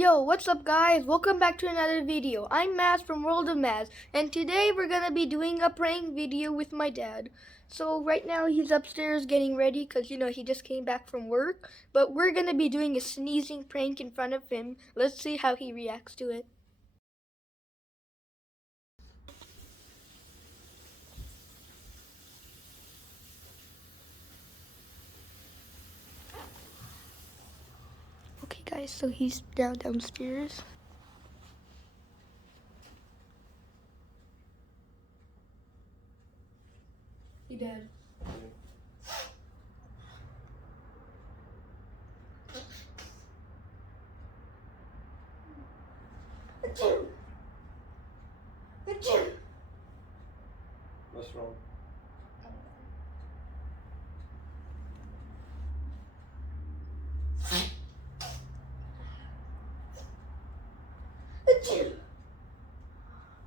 Yo, what's up guys? Welcome back to another video. I'm Maz from World of Maz, and today we're gonna be doing a prank video with my dad. So right now he's upstairs getting ready because he just came back from work, but we're gonna be doing a sneezing prank in front of him. Let's see how he reacts to it. Okay guys, so he's now downstairs. Hey Dad. Achoo! Achoo! What's wrong? Achoo!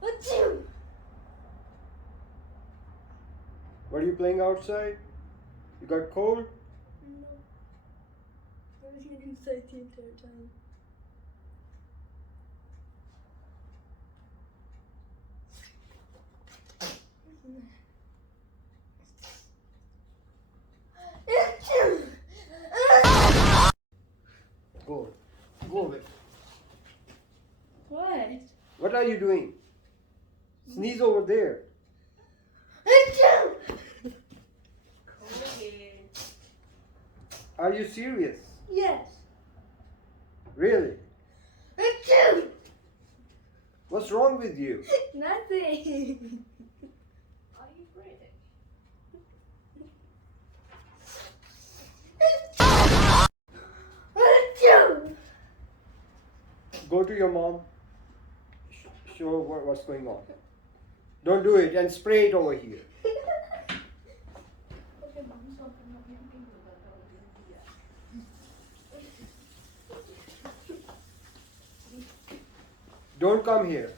Achoo! What are you playing outside? You got cold? No. I was inside the entire time. Go. Go away. What? What are you doing? Sneeze over there. Are you serious? Yes. Really? What's wrong with you? Nothing. Are you British? Go to your mom. Show what's going on. Don't do it and spray it over here. Don't come here.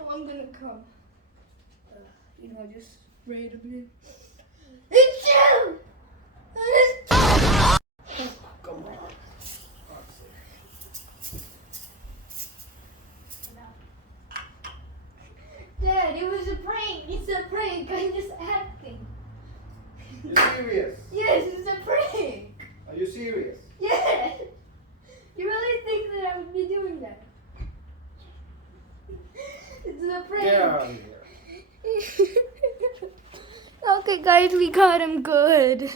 Oh, I'm gonna come. Just spray it a bit. Come on. Dad, it was a prank. It's a prank. I'm just acting. You serious? Yes, it's a prank. Are you serious? Yes. You really think that I would be doing that? It's a prank. Get out of here. Okay, guys, we got him good.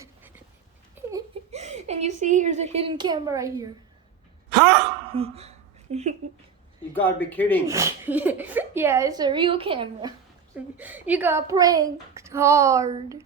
And you see, here's a hidden camera right here. Huh? You gotta be kidding. Yeah, it's a real camera. You got pranked hard.